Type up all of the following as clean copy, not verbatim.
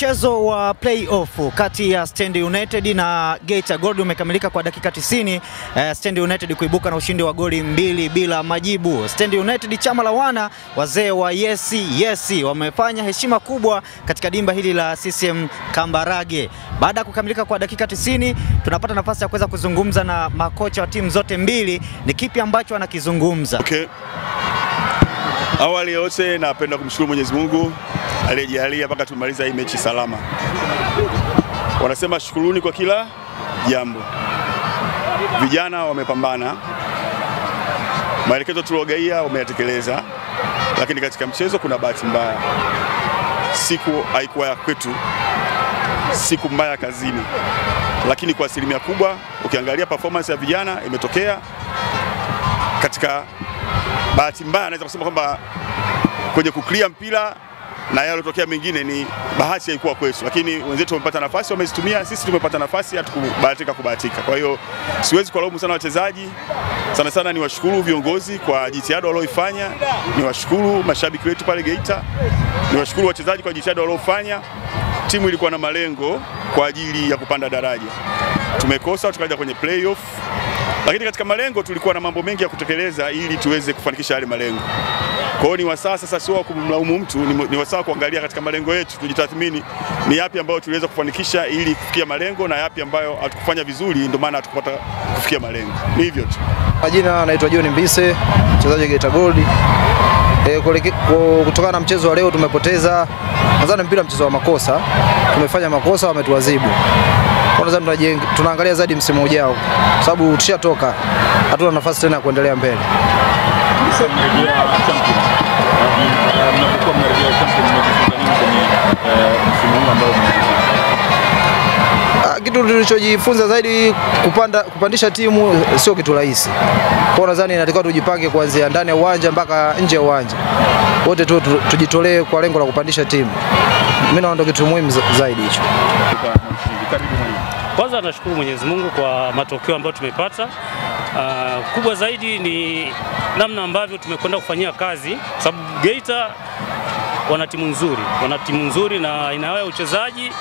Mchezo wa playoff kati ya Stand United na Geita Gold umekamilika kwa dakika 90. Stand United kuibuka na ushindi wa goli 2 bila majibu. Stand United chama la wana, wazee wa yes wamefanya heshima kubwa katika dimba hili la CCM Kambarage. Baada ya kukamilika kwa dakika 90, tunapata nafasi ya kuweza kuzungumza na makocha wa timu zote mbili. Ni kipi ambacho wanakizungumza? Okay. Awali yote napenda kumshukuru Mwenyezi Mungu aliyejalia mpaka tumaliza hii mechi salama. Wanasema shukuruni kwa kila jambo. Vijana wamepambana. Maelekezo tuliogaia wameyatekeleza. Lakini katika mchezo kuna bahati mbaya. Siku haikuwa ya kwetu. Siku mbaya kazini. Lakini kwa asilimia kubwa ukiangalia performance ya vijana imetokea katika bahati mbaya. Naweza kusema kwamba kwenye kuclear mpira na yalotokea mengine ni bahati haikuwa kwetu, lakini wenzetu wamepata nafasi wamezitumia, sisi tumepata nafasi hatukubahatika. Kwa hiyo siwezi kulaumu sana wachezaji, sana ni washukuru viongozi kwa jitihada walioifanya, ni washukuru mashabiki wetu pale Geita, ni washukuru wachezaji kwa jitihada waliofanya. Timu ilikuwa na malengo kwa ajili ya kupanda daraja. Tumekosa tukaja kwenye playoff. Lakini katika malengo tulikuwa na mambo mengi ya kutekeleza ili tuweze kufanikisha yale malengo. Kwa hiyo ni wasaa sasa sio kumlaumu mtu, ni wasaa kuangalia katika malengo yetu, tujitathmini ni yapi ambayo tuliweza kufanikisha ili kufikia malengo na yapi ambayo hatukufanya vizuri ndio maana hatukupata kufikia malengo. Ni hivyo tu. Majina naitwa John Mbise, mchezaji wa Geita Gold. Kutokana na mchezo wa leo tumepoteza. Nadhani mpira mchezo wa makosa. Tumefanya makosa, wametuadhibu. Nadhani tunaangalia zaidi msimu ujao kwa sababu tushatoka, hatuna nafasi tena ya kuendelea mbele. Kitu tulichojifunza zaidi, kupandisha timu sio kitu rahisi. Kwa nadhani inatakiwa tujipange kuanzia ndani ya uwanja mpaka nje ya uwanja. Wote tujitolee kwa lengo la kupandisha timu. Mimi naona ndio kitu muhimu zaidi hicho. Kwanza nashukuru Mwenyezi Mungu kwa matokeo ambayo tumepata. Kubwa zaidi ni namna ambavyo tumekwenda kufanyia kazi, sababu Geita wana timu nzuri na aina ya uchezaji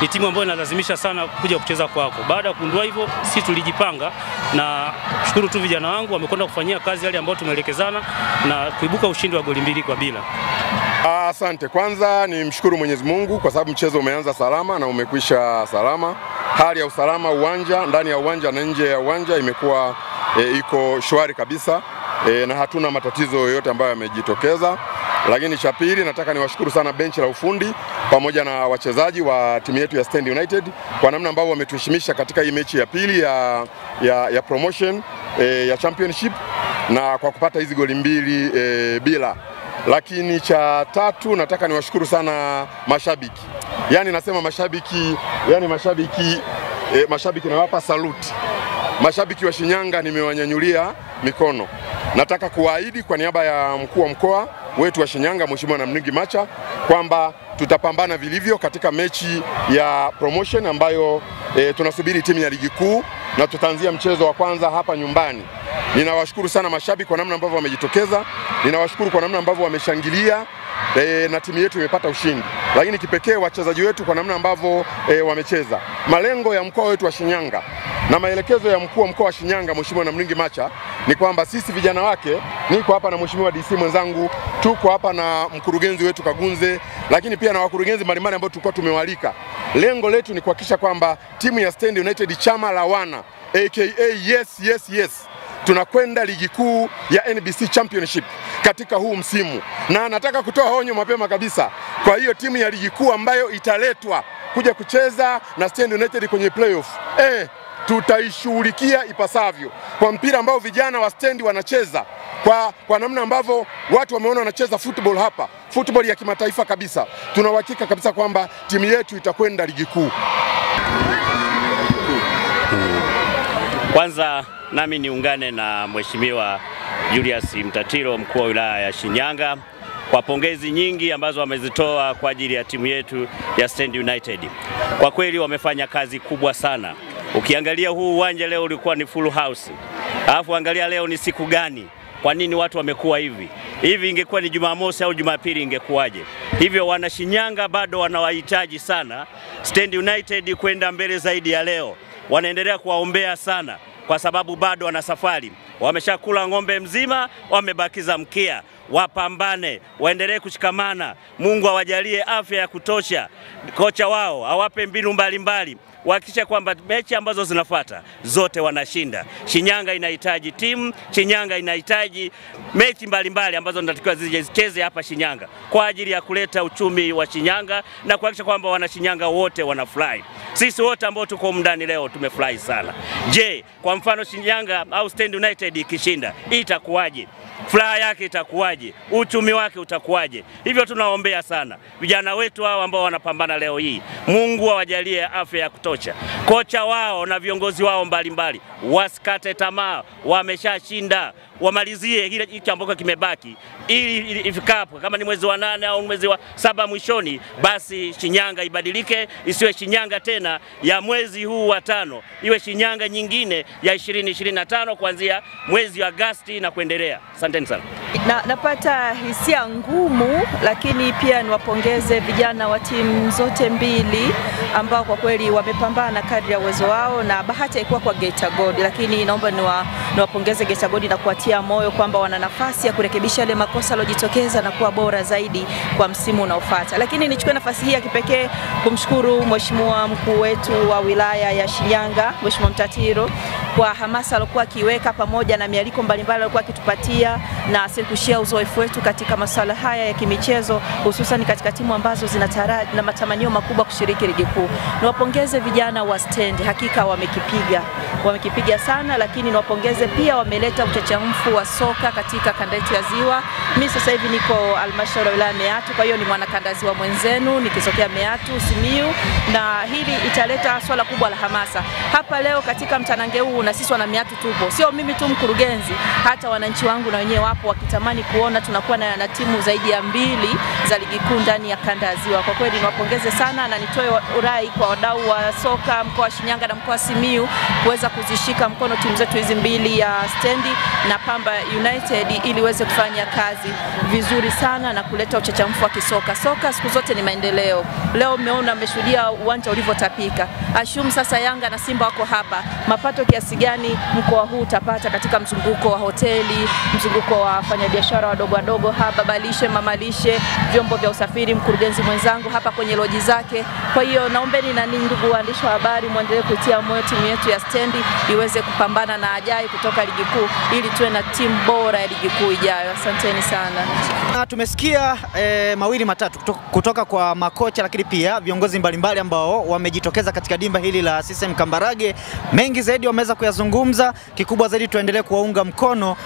ni timu ambayo inalazimisha sana kuja kucheza kwako. Baada ya kugundua hivyo, sisi tulijipanga na shukuru tu vijana wangu wamekwenda kufanyia kazi yale ambayo tumeelekezana na kuibuka ushindi wa goli 2 bila. Asante. Kwanza ni mshukuru Mwenyezi Mungu kwa sababu mchezo umeanza salama na umekwisha salama. Hali ya usalama uwanja, ndani ya uwanja na nje ya uwanja imekuwa iko shwari kabisa, na hatuna matatizo yoyote ambayo yamejitokeza. Lakini cha pili nataka niwashukuru sana benchi la ufundi pamoja na wachezaji wa timu yetu ya Stand United kwa namna ambao wametuheshimisha katika hii mechi ya pili ya promotion ya championship na kwa kupata hizi goli 2 bila. Lakini cha tatu nataka niwashukuru sana mashabiki. Nasema mashabiki nawapa salute. Mashabiki wa Shinyanga nimewanyanyulia mikono. Nataka kuahidi kwa niaba ya mkuu wa mkoa wetu wa Shinyanga Mheshimiwa Namningi Macha kwamba tutapambana vilivyo katika mechi ya promotion ambayo tunasubiri timu ya ligi kuu na tutaanzia mchezo wa kwanza hapa nyumbani. Ninawashukuru sana mashabiki kwa namna ambavyo wamejitokeza. Ninawashukuru kwa namna ambavyo wameshangilia na timu yetu imepata ushindi. Lakini kipekee wachezaji wetu kwa namna ambavyo wamecheza. Malengo ya mkoa wetu wa Shinyanga na maelekezo ya mkuu wa mkoa wa Shinyanga Mheshimiwa Namningi Macha ni kwamba sisi vijana wake, niko hapa na Mheshimiwa DC mwenzangu, tuko hapa na mkurugenzi wetu Kagunze, lakini pia na wakurugenzi mbalimbali ambao tulikuwa tumewalika. Lengo letu ni kuhakikisha kwamba timu ya Stand United chama la wana aka yes tunakwenda ligi kuu ya NBC Championship katika huu msimu. Na nataka kutoa onyo mapema kabisa kwa hiyo timu ya ligi kuu ambayo italetwa kuja kucheza na Stand United kwenye playoff. Tutaishughulikia ipasavyo kwa mpira ambao vijana wa Stand wanacheza, kwa namna ambavyo watu wameona wanacheza football hapa, football ya kimataifa kabisa. Tuna uhakika kabisa kwamba timu yetu itakwenda ligi kuu. Kwanza nami niungane na Mheshimiwa Julius Mtatiro, mkuu wa wilaya ya Shinyanga, kwa pongezi nyingi ambazo wamezitoa kwa ajili ya timu yetu ya Stand United. Kwa kweli wamefanya kazi kubwa sana. Ukiangalia huu uwanja leo ulikuwa ni full house. Alafu angalia leo ni siku gani? kwa nini watu wamekuwa hivi. Hivi ingekuwa ni Jumamosi au Jumapili ingekuwaje? Hivyo wana Shinyanga bado wanawahitaji sana Stand United kwenda mbele zaidi ya leo. Wanaendelea kuwaombea sana kwa sababu bado wana safari. Wameshakula ng'ombe mzima, wamebakiza mkia. Wapambane, waendelee kushikamana. Mungu awajalie afya ya kutosha. Kocha wao awape mbinu mbalimbali. Wahakikishe kwamba mechi ambazo zinafuata zote wanashinda. Shinyanga inahitaji timu, Shinyanga inahitaji mechi mbalimbali ambazo zinatakiwa zicheze hapa Shinyanga kwa ajili ya kuleta uchumi wa Shinyanga na kuhakikisha kwamba wana Shinyanga wote wanafurahi. Sisi wote ambao tuko mndani leo tumefurahi sana. Je, kwa mfano Shinyanga au Stand United ikishinda, itakuwaje? Furaha yake itakuwaje? Uchumi wake utakuwaje? Hivyo tunaombea sana vijana wetu hao ambao wanapambana leo hii. Mungu awajalie afya ya kutosha. Kocha wao na viongozi wao mbalimbali wasikate tamaa, wameshashinda. Wamalizie hiki ambacho kimebaki ili ifikapo kama ni mwezi wa 8 au mwezi wa 7 mwishoni, basi Shinyanga ibadilike, isiwe Shinyanga tena ya mwezi huu wa 5, iwe Shinyanga nyingine ya 2025 kuanzia mwezi wa Agosti na kuendelea. Asanteni sana. Napata hisia ngumu, lakini pia niwapongeze vijana wa timu zote mbili ambao kwa kweli wamepambana kadri ya uwezo wao, na bahati haikuwa kwa Geita Gold, lakini naomba niwapongeze Geita Gold na kuatia moyo kwamba wana nafasi ya kurekebisha yale makosa yaliyojitokeza na kuwa bora zaidi kwa msimu unaofuata. Lakini nichukue nafasi hii ya kipekee kumshukuru Mheshimiwa mkuu wetu wa wilaya ya Shinyanga, Mheshimiwa Mtatiro, kwa hamasa alikuwa akiweka pamoja na mialiko mbalimbali alikuwa akitupatia na kushia uzoefu wetu katika masuala haya ya kimichezo, hususan katika timu ambazo zinataraji na matamanio makubwa kushiriki ligi kuu. Niwapongeze vijana wa Stand, hakika wamekipiga sana, lakini niwapongeze pia wameleta uchangamfu wa soka katika kanda yetu ya Ziwa. Mimi sasa hivi niko halmashauri ya wilaya Meatu, kwa hiyo ni mwanakandazi wa mwenzenu nikitokea Meatu Simiyu, na hili italeta swala kubwa la hamasa hapa leo katika mtanange huu. Na sisi wana Meatu tupo, sio mimi tu mkurugenzi, hata wananchi wangu na wenyewe wapo wakitamani kuona tunakuwa na timu zaidi ya 2 za ligi kuu ndani ya kanda ya Ziwa. Kwa kweli niwapongeze sana na nitoe rai kwa wadau wa soka mkoa wa Shinyanga na mkoa wa Simiyu kuweza kuzishika mkono timu zetu hizi 2 ya Stand na Pamba United ili weze kufanya kazi vizuri sana na kuleta uchachamfu wa kisoka. Soka siku zote ni maendeleo. Leo mmeona, mmeshuhudia uwanja ulivyotapika. Ashumu sasa Yanga na Simba wako hapa. Mapato kiasi gani mkoa huu utapata katika mzunguko wa hoteli, mzunguko wa wafanyabiashara wadogo hapa, balishe, mamalishe, vyombo vya usafiri, mkurugenzi mwenzangu hapa kwenye loji zake. Kwa hiyo naombeni na ninyi ndugu waandishi wa habari muendelee kutia moyo timu yetu ya Stand iweze kupambana na ajai kutoka ligi kuu ili tuwe na timu bora ya ligi kuu ijayo. Asanteni sana. Na tumesikia mawili matatu kutoka kwa makocha, lakini pia viongozi mbalimbali ambao wamejitokeza katika dimba hili la CCM Kambarage. Mengi zaidi wameweza kuyazungumza. Kikubwa zaidi tuendelee kuwaunga mkono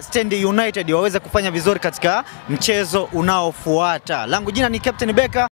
Stand United waweze kufanya vizuri katika mchezo unaofuata. Langu jina ni Captain Beka.